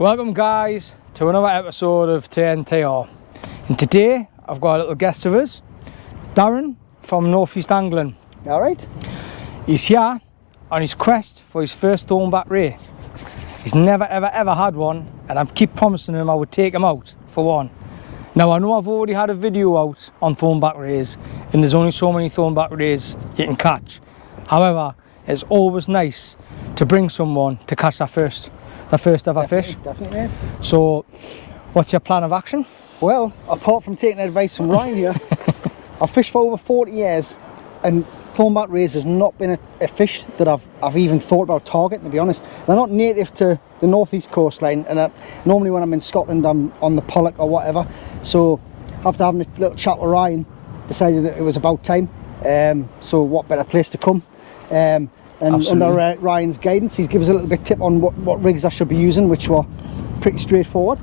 Welcome guys to another episode of TNTR, and today I've got a little guest of us, Darren from North East Angling. Alright. He's here on his quest for his first Thornback ray. He's never ever had one, and I keep promising him I would take him out for one. Now I know I've already had a video out on Thornback rays, and there's only so many Thornback rays you can catch. However, it's always nice to bring someone to catch the first ever fish. Definitely. So, what's your plan of action? Well, apart from taking advice from Ryan here, I've fished for over 40 years, and Thornback rays has not been a fish that I've even thought about targeting, to be honest. They're not native to the northeast coastline, and normally when I'm in Scotland I'm on the Pollock or whatever. So after having a little chat with Ryan, decided that it was about time. So what better place to come? And Absolutely. under Ryan's guidance, he's given us a little bit tip on what rigs I should be using, which were pretty straightforward,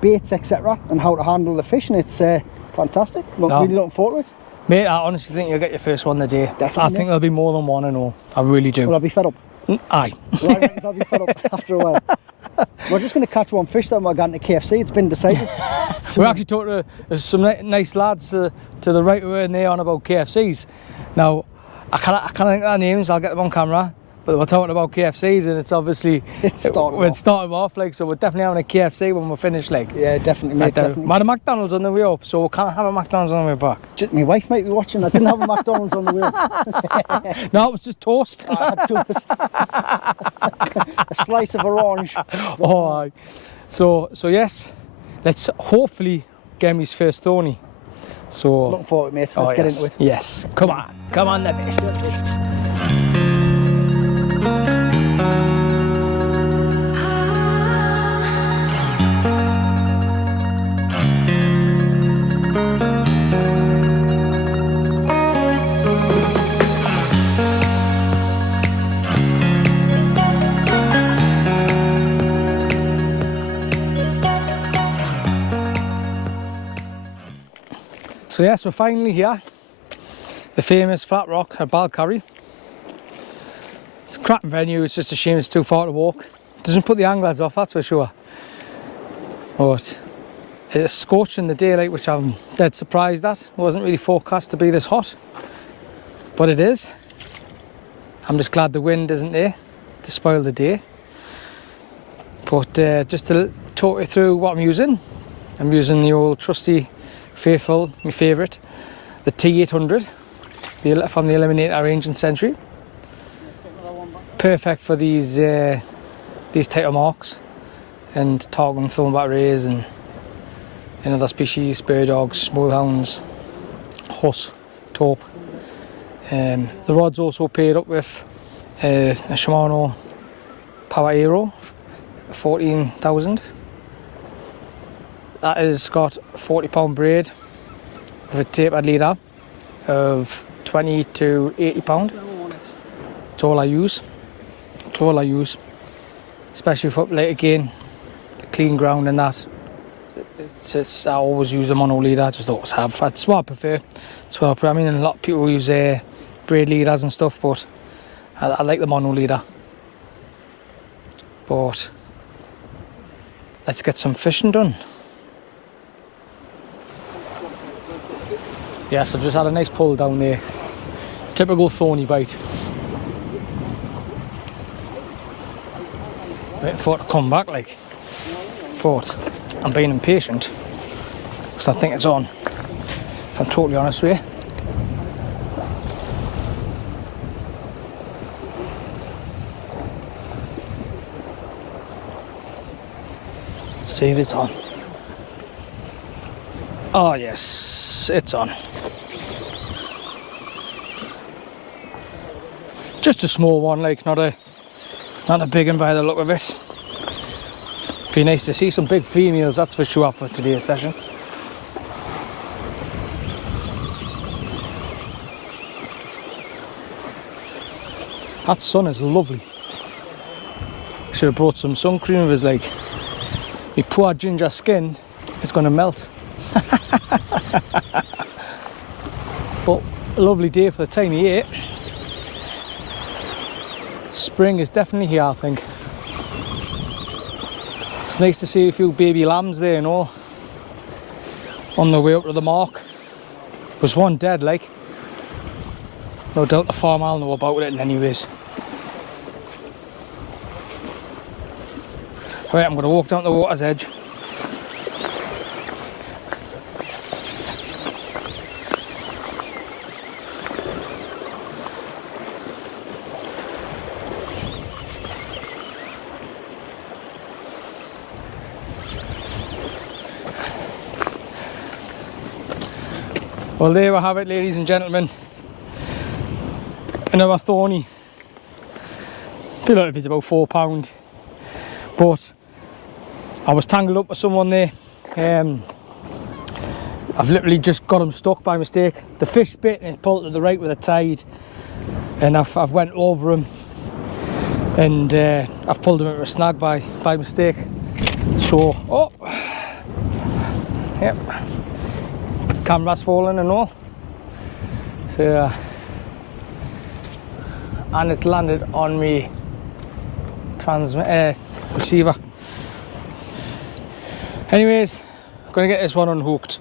baits, etc., and how to handle the fish, and it's fantastic. Really looking forward to it. Mate, I honestly think you'll get your first one today. Definitely. I think there'll be more than one and all. I really do. Will I be fed up? Aye. Ryan reckons I'll be fed up after a while. We're just going to catch one fish, then we're going to KFC. It's been decided. We're actually talking to some nice lads to the right of where they're on about KFCs. Now, I can't think of their names, I'll get them on camera, but we're talking about KFCs, and it's obviously we're starting off, like, so we're definitely having a KFC when we're finished, like. Yeah, definitely, mate, definitely. We had a McDonald's on the way up, so we can't have a McDonald's on the way back. Just, my wife might be watching. I didn't have a McDonald's on the way up. No, it was just toast. I had toast. A slice of orange. Oh, aye. So yes, let's hopefully get him his first thorny. So Looking forward, mate. Let's get into it. Yes, come on, the fish. So yes, we're finally here. The famous flat rock at Balcary. It's a cracking venue, it's just a shame it's too far to walk. Doesn't put the anglers off, that's for sure. But it's scorching the daylight, which I'm dead surprised at. It wasn't really forecast to be this hot, but it is. I'm just glad the wind isn't there to spoil the day. But just to talk you through what I'm using the old trusty faithful, my favourite, the T800 from the Eliminator range in Century. Perfect for these type of marks and targeting Thornback rays and other species, spur dogs, small hounds, huss, taupe. The rod's also paired up with a Shimano Power Aero 14,000. That has got a 40-pound braid with a tapered leader of 20 to 80 pound. It's all I use. Especially for, like, again, clean ground and that. I always use a mono leader. I just always have. That's what I prefer. I mean, a lot of people use braid leaders and stuff, but I like the mono leader. But let's get some fishing done. Yes, I've just had a nice pull down there. Typical thorny bite. Waiting for it to come back, like. But I'm being impatient because I think it's on, if I'm totally honest with you. Let's see if it's on. Oh yes, it's on. Just a small one, like, not a big one by the look of it. Be nice to see some big females, that's for sure, for today's session. That sun is lovely. Should have brought some sun cream with us, like. My poor ginger skin is going to melt. But a lovely day for the time of year. Spring is definitely here, I think. It's nice to see a few baby lambs there and all on the way up to the mark. There's one dead, like. No doubt the farm will know about it anyways. Right, I'm going to walk down to the water's edge. Well, there we have it, ladies and gentlemen. Another thorny. I feel like if it's about £4, but I was tangled up with someone there. I've literally just got him stuck by mistake. The fish bit and it pulled to the right with the tide, and I've went over him, and I've pulled him into a snag by mistake. So, oh, yep, camera's falling and all. So, and it landed on me receiver. Anyways, I'm gonna get this one unhooked.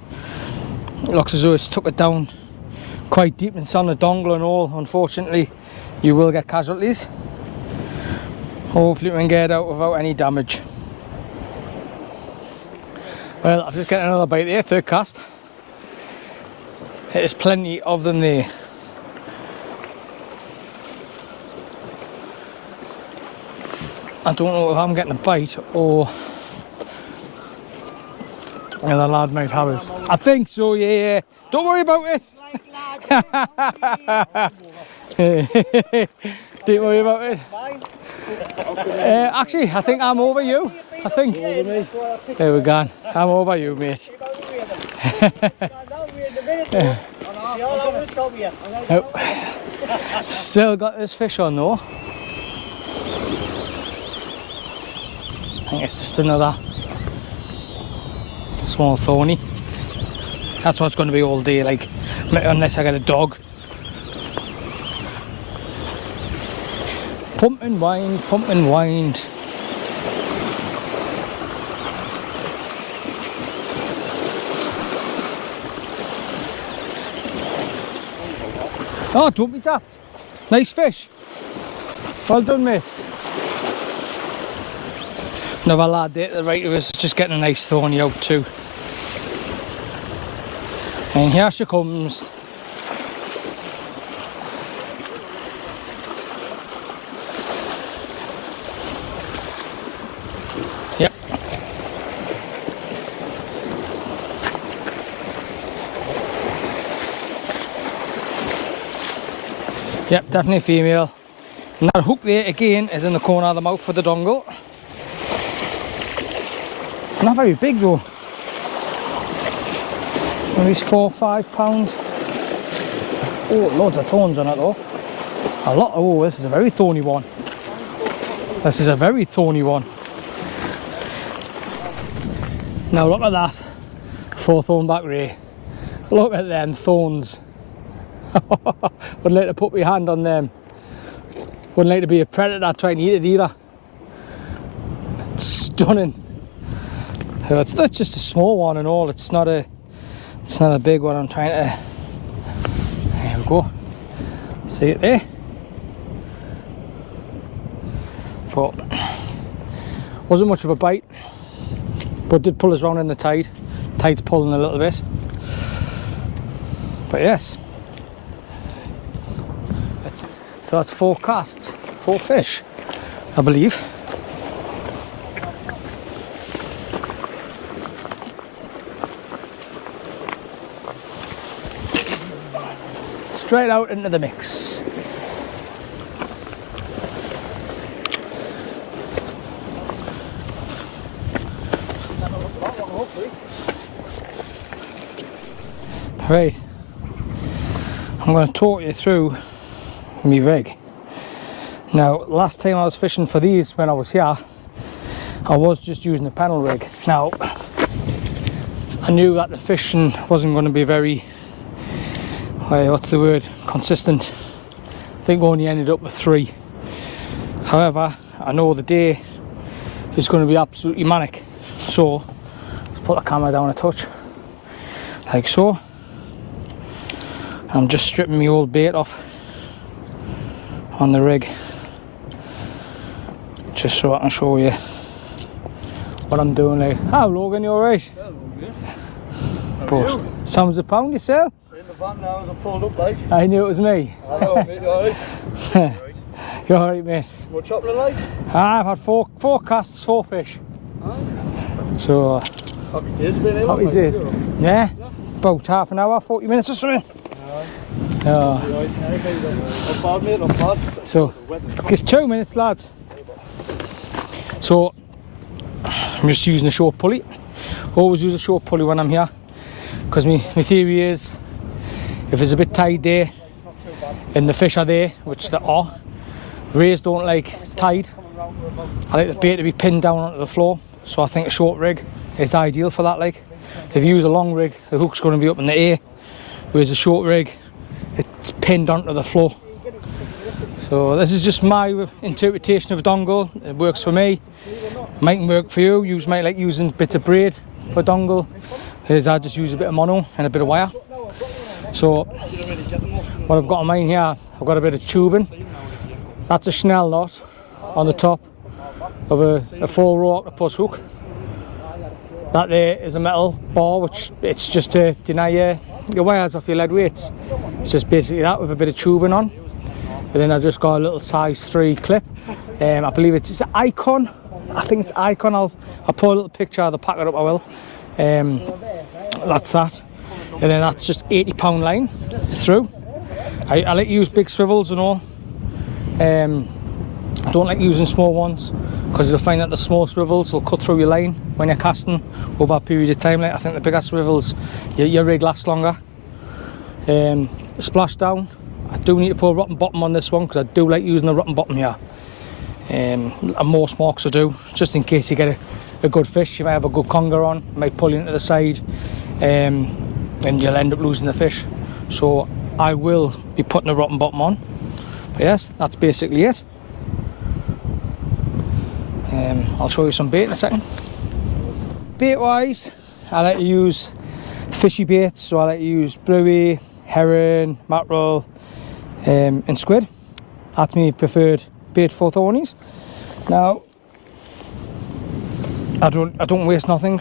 It looks as though it's took it down quite deep. It's on the dongle and all. Unfortunately, you will get casualties. Hopefully we can get it out without any damage. Well, I've just got another bite there, third cast. There's plenty of them there. I don't know if I'm getting a bite or the lad might have us. I think so, yeah. Don't worry about it. Don't worry about it. Actually, I think I'm over you. I think. There we go. I'm over you, mate. Oh. Still got this fish on though. I think it's just another small thorny. That's what it's going to be all day, like, unless I get a dog. Pump and wind, pump and wind. Oh, don't be daft. Nice fish. Well done, mate. Another lad there to the right of us just getting a nice thorny out too. And here she comes. Yep. Yep, definitely female. And that hook there again is in the corner of the mouth for the dongle. Not very big though. Maybe it's £4 or £5. Oh, loads of thorns on it though. A lot. Oh, this is a very thorny one. This is a very thorny one. Now look at that. 4 Thornback ray. Look at them thorns. Would like to put my hand on them. Wouldn't like to be a predator trying to eat it either. It's stunning. That's just a small one and all. It's not a big one. I'm trying to. There we go. See it there. But wasn't much of a bite, but did pull us round in the tide. Tide's pulling a little bit. But yes. So that's 4 casts, 4 fish, I believe. Straight out into the mix. Right, I'm going to talk you through me rig. Now, last time I was fishing for these when I was here, I was just using a panel rig. Now, I knew that the fishing wasn't going to be very, what's the word, consistent. I think we only ended up with 3. However, I know the day is going to be absolutely manic. So let's put the camera down a touch, like so. I'm just stripping my old bait off on the rig, just so I can show you what I'm doing. Like, how Logan, you alright? Yeah, Post. Sounds a pound yourself? in the van now as I pulled up, like. I knew it was me. I know, mate, you alright? You're alright, mate. What's happening, like? I've had four casts, 4 fish. So, Happy days, being here. happy days. Yeah, about half an hour, 40 minutes or something. Not bad, mate, not bad. So, it's 2 minutes, lads. So, I'm just using a short pulley. Always use a short pulley when I'm here, because my theory is, if there's a bit tide there and the fish are there, which they are, rays don't like tide. I like the bait to be pinned down onto the floor, so I think a short rig is ideal for that. Like, if you use a long rig, the hook's going to be up in the air, whereas a short rig, it's pinned onto the floor. So this is just my interpretation of dongle. It works for me. Might work for you. You might like using bits of braid for dongle. Is I just use a bit of mono and a bit of wire. So what I've got on mine here, I've got a bit of tubing. That's a Schnell knot on the top of a 4-row octopus hook. That there is a metal bar, which it's just to deny your wires off your lead weights. It's just basically that with a bit of tubing on. And then I've just got a little size 3 clip. I believe it's an Icon. I think it's Icon. I'll put a little picture of the pack it up, I will. That's that. And then that's just 80-pound line through. I like to use big swivels and all. I don't like using small ones, because you'll find that the small swivels will cut through your line when you're casting over a period of time. Like, I think the bigger swivels, your rig lasts longer. Splashdown. I do need to put a rotten bottom on this one, because I do like using the rotten bottom here. And most marks I do, just in case you get a good fish. You might have a good conger on, you might pull you into the side, and you'll end up losing the fish. So I will be putting a rotten bottom on. But yes, that's basically it. I'll show you some bait in a second. Bait wise, I like to use fishy baits, so I like to use bluey, herring, mackerel, and squid. That's my preferred bait for thornies. Now, I don't waste nothing.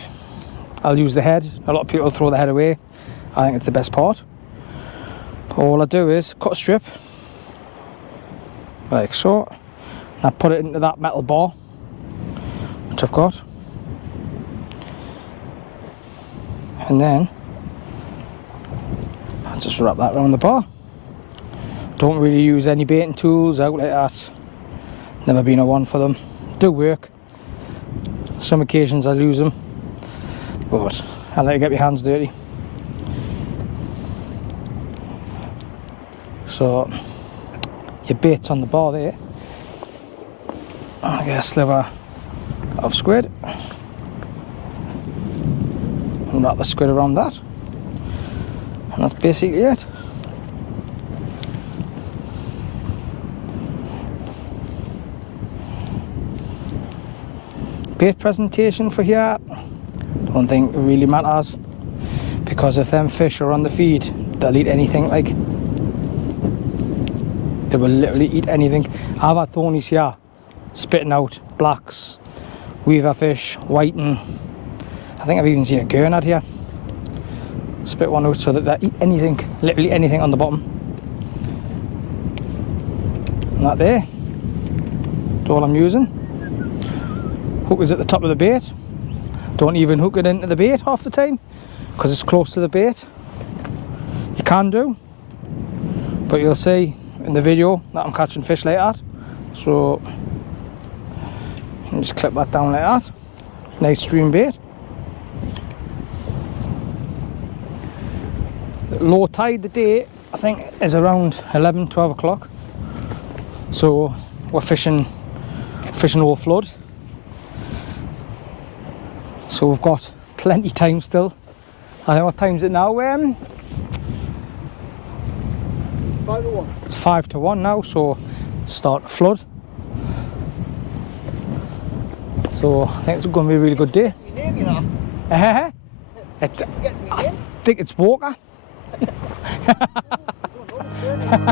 I'll use the head. A lot of people throw the head away. I think it's the best part. But all I do is cut a strip, like so, and I put it into that metal bar, which I've got. And then I just wrap that around the bar. Don't really use any baiting tools out like that. Never been a one for them. Do work. Some occasions I'll use them, but I like to get my hands dirty. So your bait's on the bar there. I get a sliver of squid and wrap the squid around that, and that's basically it. Bait presentation for here, don't think it really matters, because if them fish are on the feed, they'll eat anything. Like, they will literally eat anything. I've had thornies here spitting out blacks, weaver fish, whiting. I think I've even seen a gurnard here spit one out, so that they eat anything, literally anything on the bottom. And that there, that's all I'm using. Hook is at the top of the bait. Don't even hook it into the bait half the time, because it's close to the bait. You can do, but you'll see in the video that I'm catching fish like that. So you just clip that down like that. Nice stream bait. Low tide today, I think, is around 11, 12 o'clock. So we're fishing over flood. So we've got plenty of time still. I think, what time is it now? 5 to 1. It's 5 to 1 now, so start to flood. So So I think it's going to be a really good day. Your name, you know. I Forgetting your name. think it's Walker. I don't know the surname.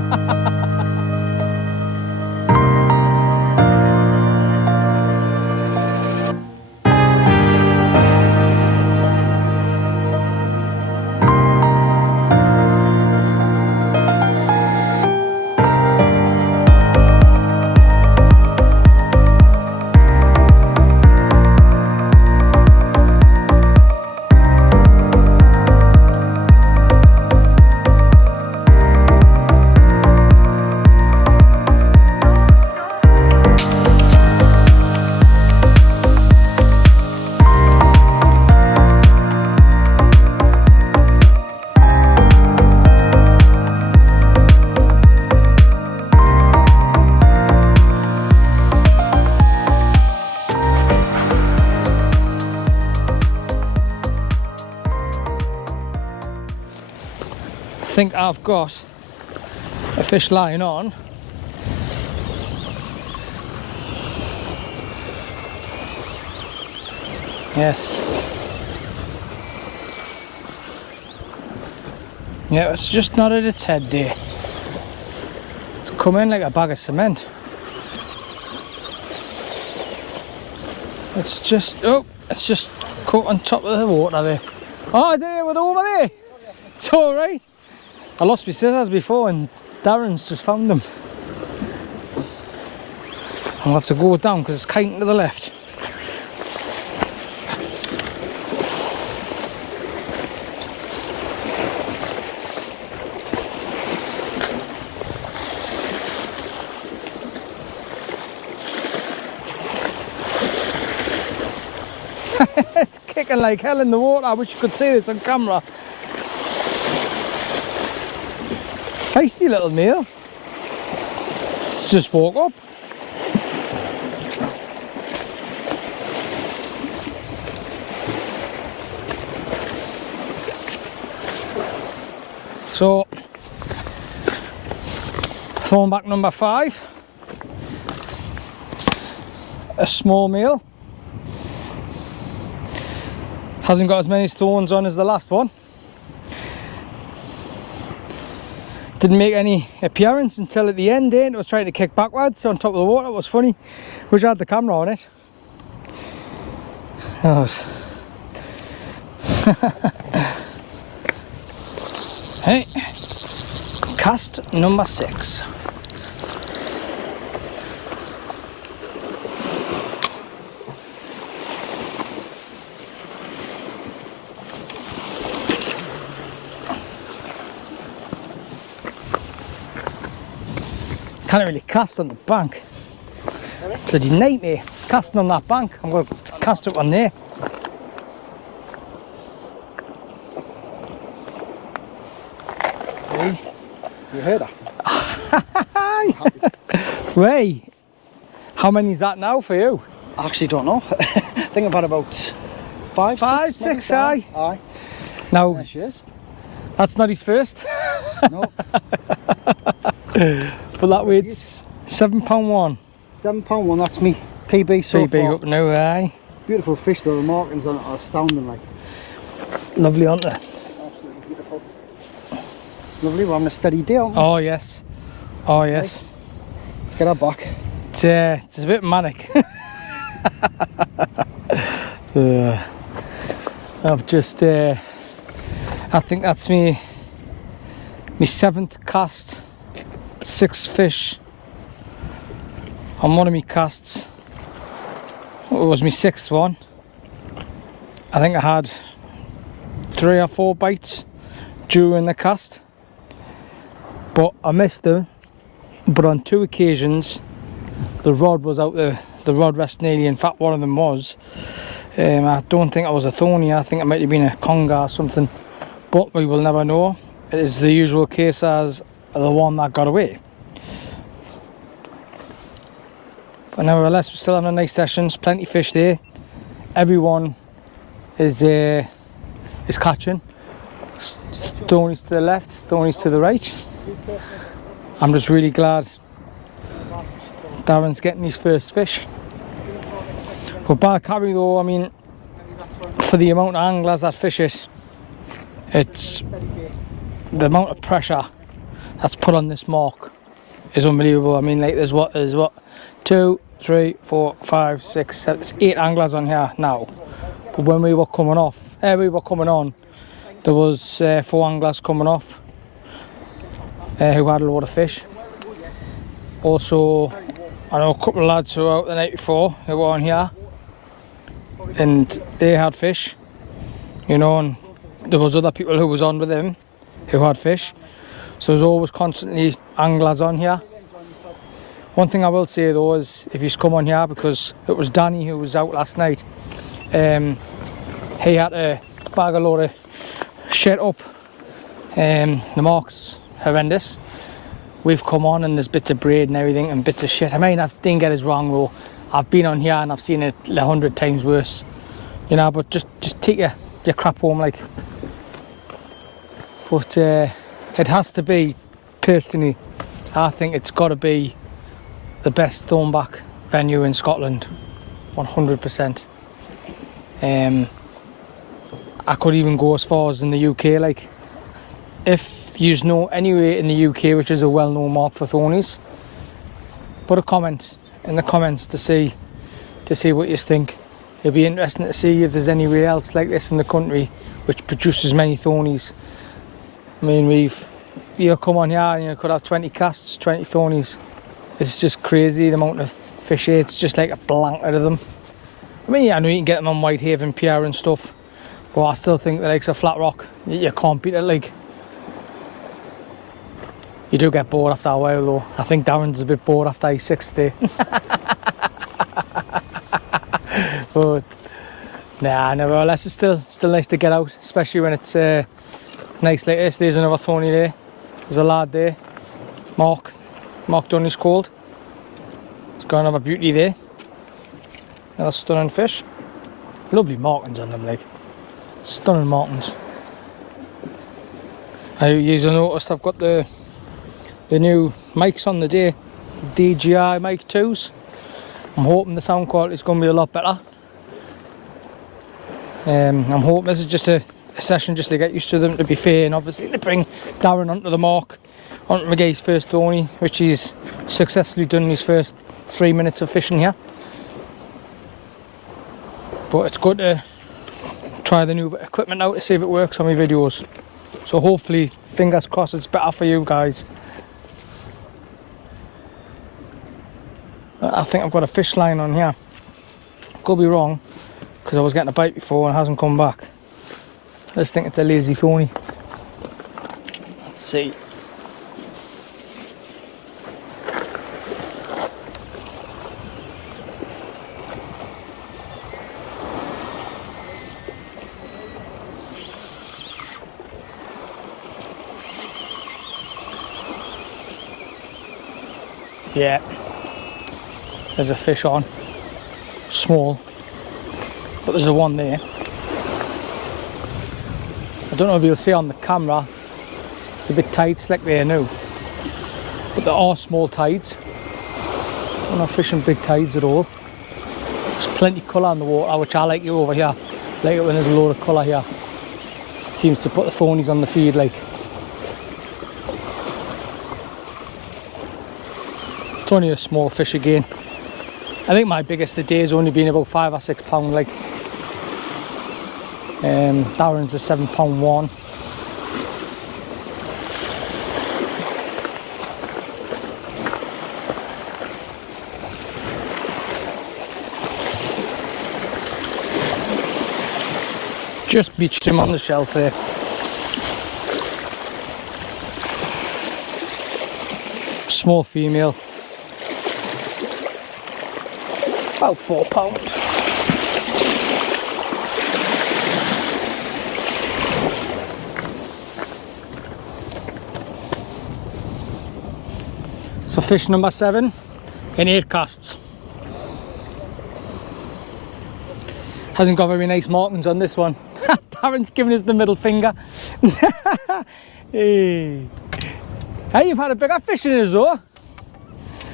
I think I've got a fish lying on. Yes. Yeah, it's just not at its head there. It's come in like a bag of cement. It's just caught on top of the water there. Oh, there, we're over there. It's all right. I lost my scissors before and Darrens just found them. I'll have to go down because it's kiting to the left. It's kicking like hell in the water. I wish you could see this on camera. Feisty little male. It's just woke up. So, Thornback number 5. A small male. Hasn't got as many thorns on as the last one. Didn't make any appearance until at the end there. It was trying to kick backwards on top of the water. It was funny. Wish I had the camera on it. Oh. Hey, cast number 6. Can't really cast on the bank. Bloody nightmare casting on that bank. I'm going to cast it on there. Hey, you heard her? Ray, how many is that now for you? I actually don't know. I think I've had about five, six, maybe. aye. Aye. Now, There she is. that's not his first. No. But that weight's £7.1. £7.1, that's me. PB so PB far. up now, aye. Beautiful fish though, the markings on it are astounding, like. Lovely, aren't they? Absolutely beautiful. Lovely, we're having a steady day, aren't we? Oh yes. Oh yes. Let's get her back. It's a bit manic. I've just I think that's me 7th cast, 6 fish on one of me casts. It was my 6th one. I think I had 3 or 4 bites during the cast, but I missed them. But on 2 occasions the rod was out there, the rod rest nearly. In fact, one of them was. I don't think it was a thorny. I think it might have been a conger or something, but we will never know. It is the usual case as the one that got away. But nevertheless, we're still having a nice sessions, plenty of fish there. Everyone is catching. Thornies to the left, thornies to the right. I'm just really glad Darren's getting his first fish. But Balcary though, I mean, for the amount of anglers that fish it, it's the amount of pressure that's put on this mark is unbelievable. I mean, like there's what 2, 3, 4, 5, 6, 7, there's 8 anglers on here now. But when we were coming on, there was 4 anglers coming off who had a lot of fish. Also, I know a couple of lads who were out the night before who were on here, and they had fish, you know, and there was other people who was on with them who had fish. So there's always constantly anglers on here. One thing I will say though is, if you come on here, because it was Danny who was out last night, he had to bag a load of shit up. The mark's horrendous. We've come on and there's bits of braid and everything and bits of shit. I mean, I didn't get us wrong though. I've been on here and I've seen it 100 times worse, you know. But just take your crap home, like. But it has to be, personally, I think it's got to be the best Thornback venue in Scotland, 100%. I could even go as far as in the UK, like, if you know anywhere in the UK which is a well-known mark for thornies, put a comment in the comments to see what you think. It'll be interesting to see if there's anywhere else like this in the country which produces many thornies. I mean, you come on here and you could have 20 casts, 20 thornies. It's just crazy the amount of fish here. It's just like a blanket of them. I mean, yeah, I know you can get them on Whitehaven Pier and stuff, but I still think the likes of Flat Rock, you can't beat it. Like, you do get bored after a while though. I think Darrens is a bit bored after his 6th day. But nah, nevertheless, it's still nice to get out, especially when it's nice like this. There's another thorny there. There's a lad there, Mark Dunn called. He's got another beauty there. Another stunning fish. Lovely markings on them, like, stunning markings. You've noticed I've got the new mics on the day, DJI mic 2s. I'm hoping the sound quality is going to be a lot better. I'm hoping this is just a session just to get used to them, to be fair, and obviously to bring Darren onto the mark, onto McGee's first thorny, which he's successfully done in his first 3 minutes of fishing here. But it's good to try the new equipment out to see if it works on my videos. So hopefully, fingers crossed, it's better for you guys. I think I've got a fish line on here. Could be wrong, because I was getting a bite before and it hasn't come back. Let's think it's a lazy thorny. Let's see. Yeah, there's a fish on, small, but there's a one there. I don't know if you'll see on the camera, it's a bit tide slick there now, but there are small tides. I'm not fishing big tides at all. There's plenty of colour in the water, which I like it over here. I like it when there's a load of colour here. It seems to put the thornies on the feed, like. It's only a small fish again. I think my biggest today has only been about 5 or 6 pound, like. Darren's a 7 pound one. Just beached him on the shelf there. Small female. About 4 pound. So fish number 7 in 8 casts. Hasn't got very nice markings on this one. Darren's giving us the middle finger. Hey, you've had a bigger fish in us though.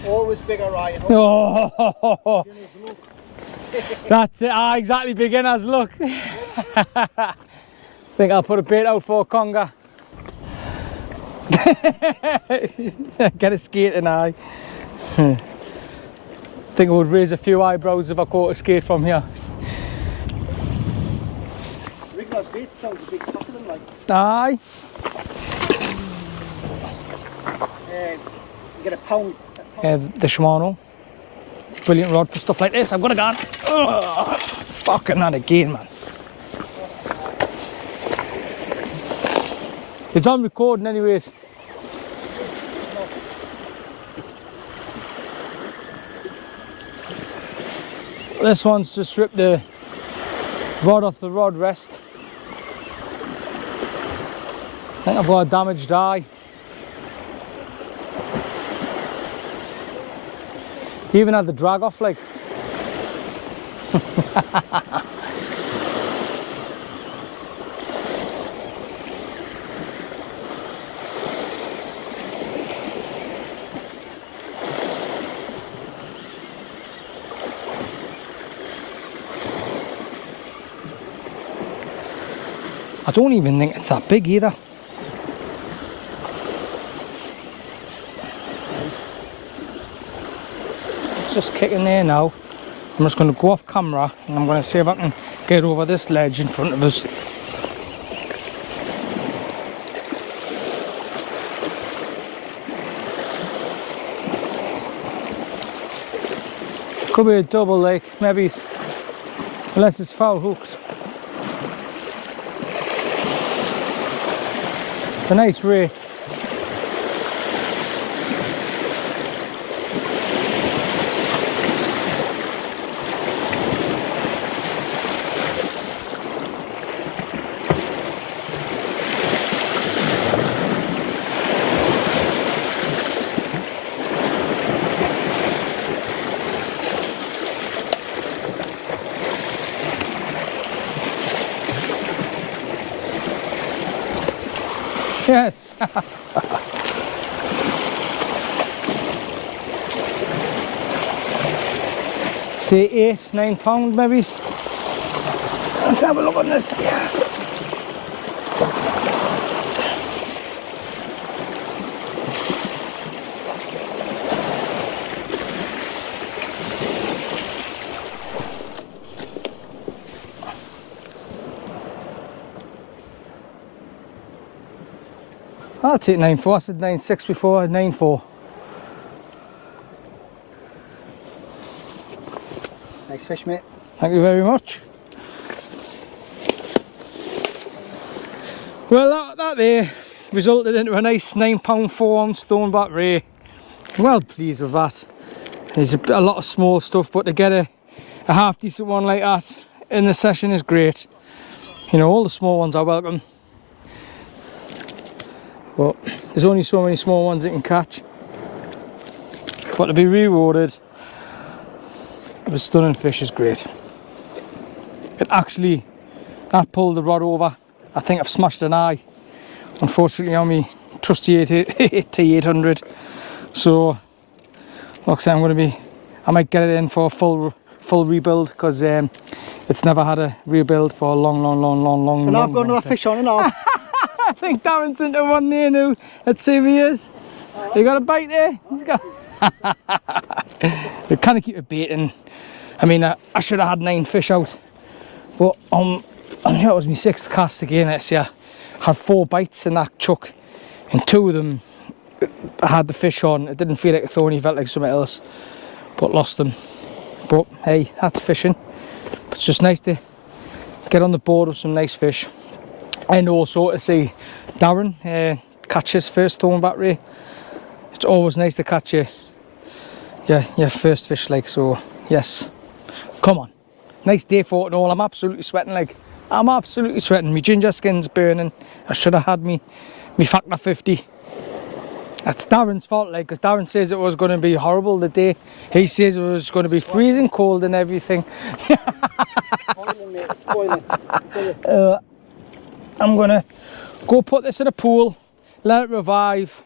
Always bigger, right? Oh, That's it. Ah, exactly, beginners, look. Think I'll put a bait out for a conger. Get a skate and I. Think it would raise a few eyebrows if I caught a skate from here. Regular bait sounds a big pack of them, like. Aye. You get a pound. The Shimano. Brilliant rod for stuff like this. I've got a gun. Ugh, fucking not again, man. It's on recording anyways. This one's just ripped the rod off the rod rest. I think I've got a damaged eye. He even had the drag off, like. I don't even think it's that big either. It's just kicking there now. I'm just going to go off camera and I'm going to see if I can get over this ledge in front of us. Could be a double lake, maybe, unless it's foul hooked. It's a nice ray. Yes. Say 8, 9 pound maybe. Let's have a look on this. Yes. I'll take 9.4. I said 9.6 before, 9.4. Nice fish, mate. Thank you very much. Well, that there resulted into a nice 9 pound 4 ounce Thornback ray. Well pleased with that. There's a lot of small stuff, but to get a half decent one like that in the session is great. You know, all the small ones are welcome. But there's only so many small ones you can catch. But to be rewarded with a stunning fish is great. It actually, that pulled the rod over. I think I've smashed an eye, unfortunately, on me trusty T800. So, like I say, I might get it in for a full rebuild, because it's never had a rebuild for a long And I've got another fish on and off. I think Darrens into one there now. Let's see if he is. You got a bite there? He's got. They kind of keep it baiting. I mean, I should have had 9 fish out, but I think it was my 6th cast again this year. I had 4 bites in that chuck, and 2 of them I had the fish on. It didn't feel like a thorny, it felt like something else, but lost them. But hey, that's fishing. It's just nice to get on the board with some nice fish. And also to see Darren catch his first Thornback ray. It's always nice to catch your first fish, like, so yes. Come on. Nice day for it and all. I'm absolutely sweating, like. I'm absolutely sweating. My ginger skin's burning. I should have had me factor 50. That's Darren's fault, like, because Darren says it was going to be horrible the day. He says it was going to be freezing cold and everything. Boiling, mate. It's boiling. I'm gonna go put this in a pool, let it revive,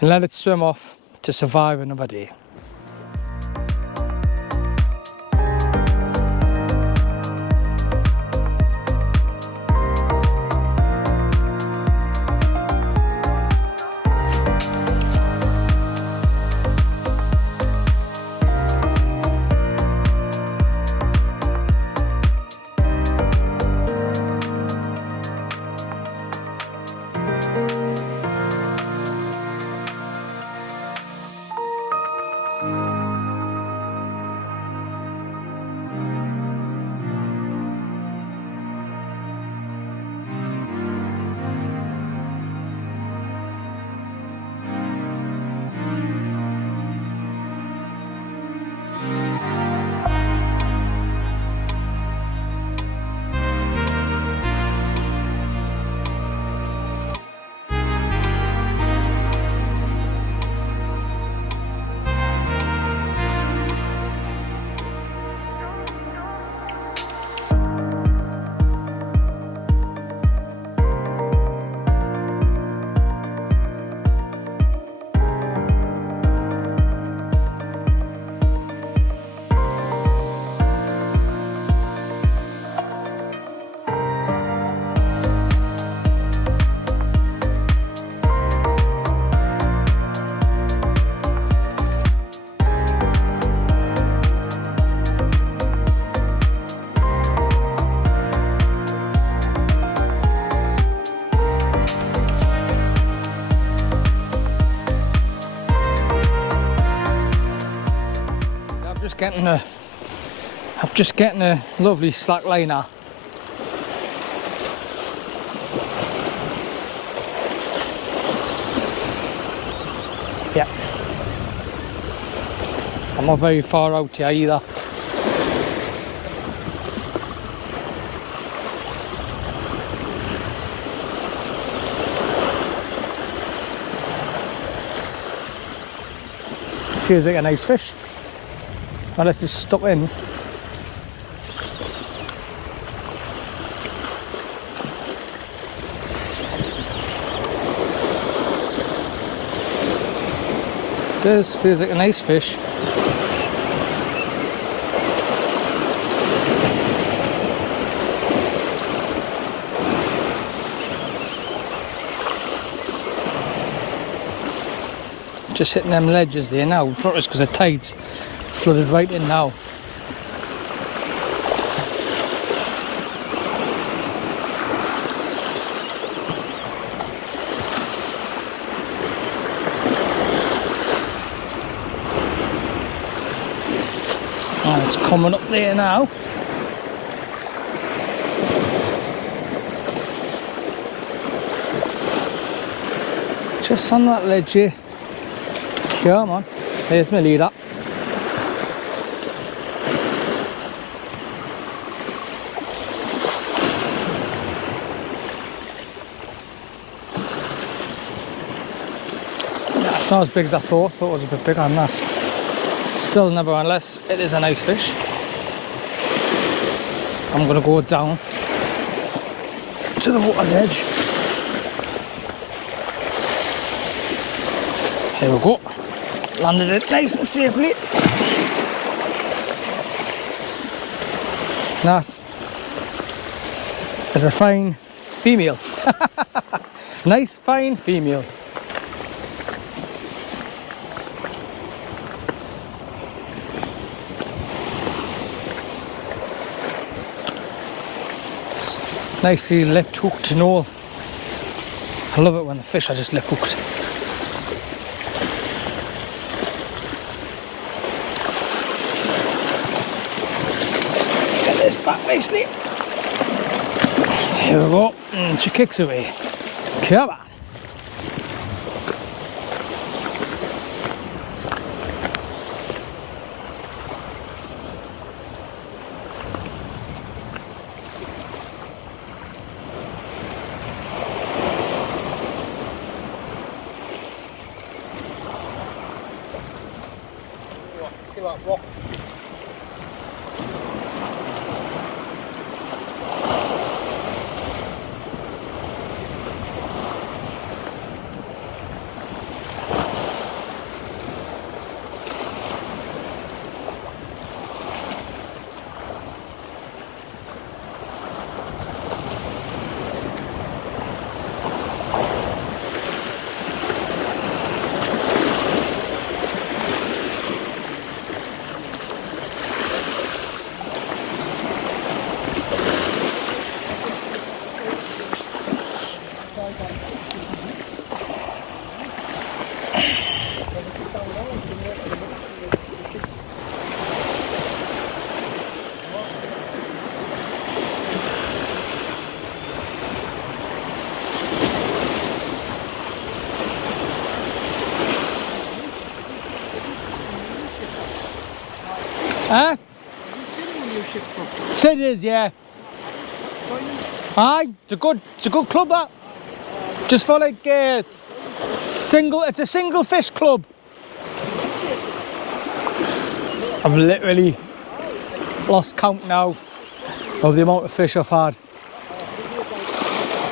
and let it swim off to survive another day. getting a lovely slack liner. Yeah. I'm not very far out here either. Feels like a nice fish, unless it's stuck in. This feels like a nice fish. Just hitting them ledges there now in front of us because the tide's flooded right in now. And it's coming up there now. Just on that ledge here. Come on, there's my leader. It's not as big as I thought it was a bit bigger than that. Still never, unless it is a nice fish. I'm going to go down to the water's edge. Here we go. Landed it nice and safely. That is a fine female. Nice fine female. Nicely lip hooked and all. I love it when the fish are just lip hooked. Back nicely. Here we go. And she kicks away. Come on. Huh? It is, yeah. Aye, it's a good club that. Just for like it's a single fish club. I've literally lost count now of the amount of fish I've had.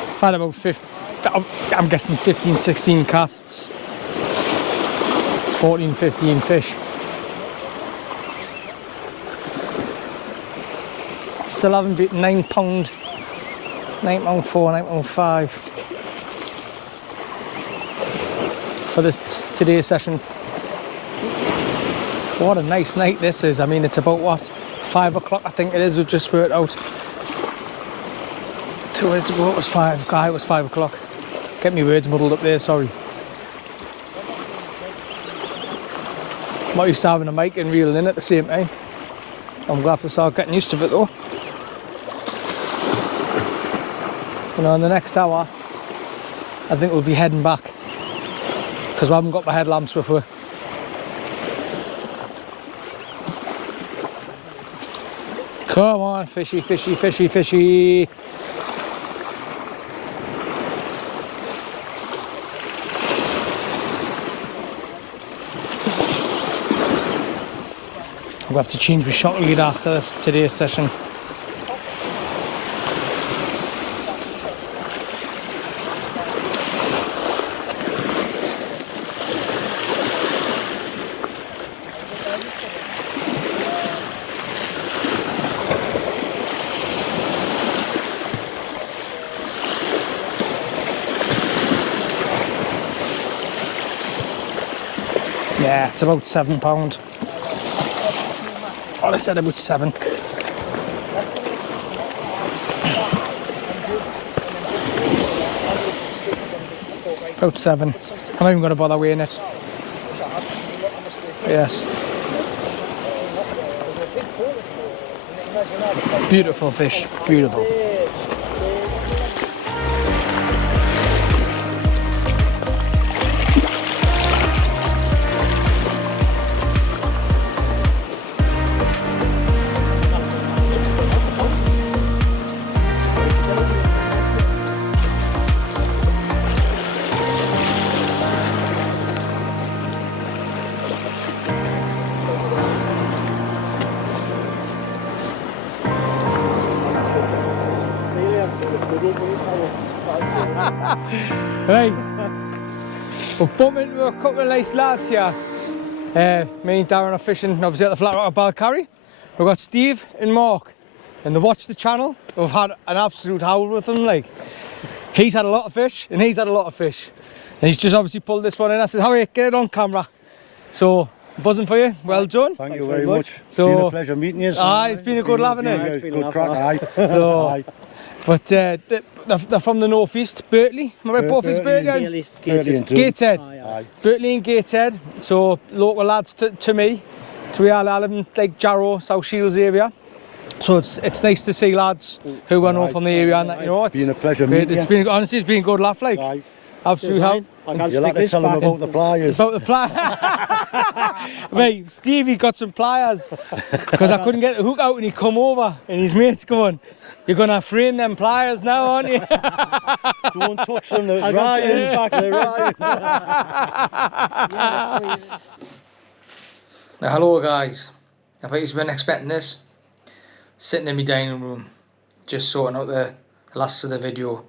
I've had about 50, I'm guessing 15, 16 casts. 14, 15 fish. Still haven't beaten £9, £9.4, £9.5 for this today's session. What a nice night this is. I mean, it's about what, 5 o'clock I think it is. We've just worked out 2 minutes ago it was 5. It was 5 o'clock. Get me words muddled up there, sorry. not used to having a mic and reeling in at the same time. I'm gonna have to start getting used to it though. You know, in the next hour, I think we'll be heading back because we haven't got my headlamps with us. Come on, fishy, fishy, fishy, fishy. I'm going to have to change my shot lead after today's session. Yeah, it's about £7. Oh, I said about 7. About 7. I'm not even going to bother weighing it. Yes. Beautiful fish, beautiful. Right, we've bumped into a couple of nice lads here. Me and Darren are fishing obviously at the flat rock of Balcary. We've got Steve and Mark, and they watch the channel. We've had an absolute howl with them. Like, he's had a lot of fish, and he's had a lot of fish. And he's just obviously pulled this one in. I said, how are you? Get it on camera. So, buzzing for you. Well done. Thank you very much. So, It's been a pleasure meeting you. It's been a good laugh, hasn't it? Good crack, aye. So, but they're from the northeast, Bertley. Am I right? Both is Bertley? Gateshead. Aye. Bertley and Gateshead. So local lads to me. We all live in like Jarrow, South Shields area. So it's nice to see lads who I know from the area and that, you know. It's been a pleasure meeting It's been honestly, it's been a good laugh, like. Aye. Absolute help. You'll have to tell them about the pliers. About the pliers. Mate, Stevie got some pliers because I couldn't get the hook out and he come over and his mate's going, you're going to frame them pliers now, aren't you? Don't touch them, they're right. Now, hello guys. I bet you've been expecting this. Sitting in my dining room, just sorting out the last of the video.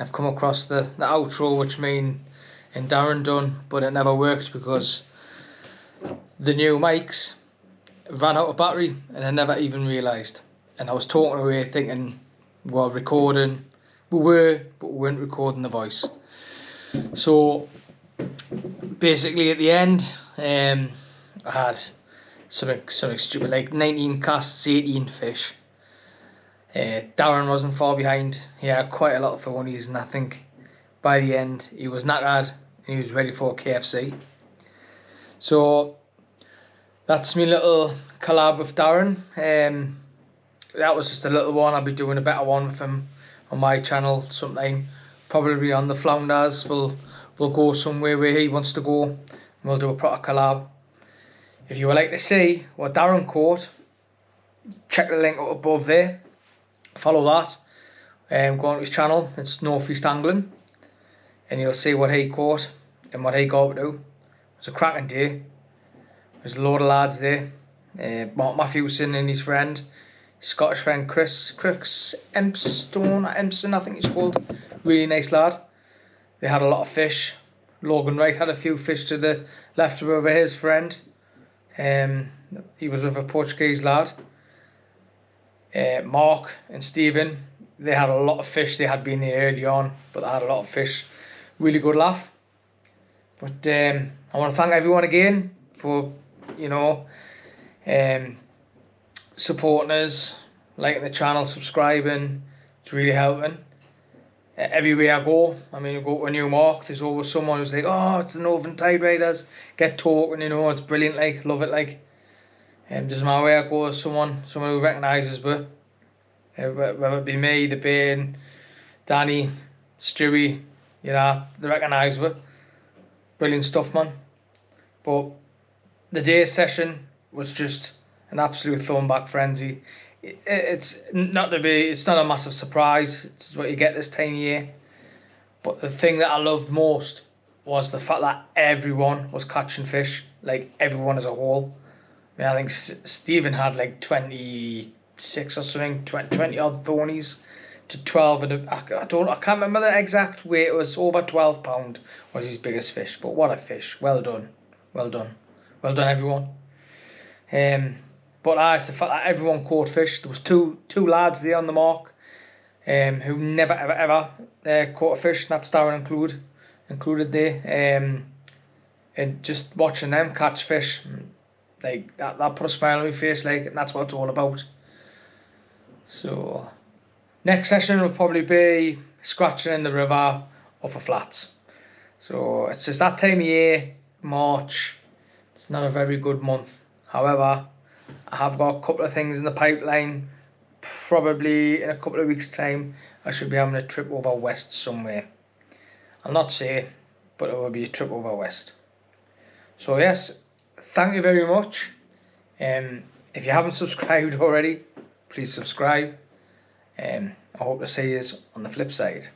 I've come across the outro which me and Darren done, but it never worked because the new mics ran out of battery and I never even realised. And I was talking away thinking we're recording. We were, but we weren't recording the voice. So basically at the end, I had something stupid like 19 casts, 18 fish. Darren wasn't far behind. He had quite a lot of phonies, and I think by the end he was knackered and he was ready for KFC. So that's my little collab with Darren. That was just a little one. I'll be doing a better one with him on my channel sometime. Probably on the Flounders. We'll go somewhere where he wants to go and we'll do a proper collab. If you would like to see what Darren caught, check the link up above there. Follow that. Go on to his channel. It's Northeast Angling. And you'll see what he caught and what he got up to. It was a cracking day. There's a load of lads there. Mark Matthewson and his friend, his Scottish friend Chris Empson, I think he's called. Really nice lad. They had a lot of fish. Logan Wright had a few fish to the left of his friend. He was with a Portuguese lad. Mark and Stephen, they had a lot of fish. They had been there early on, but they had a lot of fish. Really good laugh. But I want to thank everyone again for, you know, supporting us, liking the channel, subscribing. It's really helping. everywhere I go. I mean, I go to a new mark, there's always someone who's like, oh, it's the Northern Tide Riders. Get talking, you know, it's brilliant, like, love it, like. Doesn't matter where I go, there's someone who recognises me. Whether it be me, the Bane, Danny, Stewie, you know, they recognise me. Brilliant stuff, man. But the day's session was just an absolute Thornback frenzy. It's not a massive surprise. It's what you get this time of year. But the thing that I loved most was the fact that everyone was catching fish, like everyone as a whole. I mean, I think Stephen had like 26 or something, 20 odd thornies to 12, and I can't remember the exact weight. It was over 12 pound was his biggest fish. But what a fish! Well done, everyone. But it's the fact that everyone caught fish. There was two lads there on the mark, who never ever caught a fish. And that's Darren included there. And just watching them catch fish, like that put a smile on my face, like, and that's what it's all about. So next session will probably be scratching in the river off the flats. So it's just that time of year, March. It's not a very good month. However, I have got a couple of things in the pipeline. Probably in a couple of weeks' time, I should be having a trip over west somewhere. I'll not say, but it will be a trip over west. So yes, thank you very much. If you haven't subscribed already, please subscribe. I hope to see you on the flip side.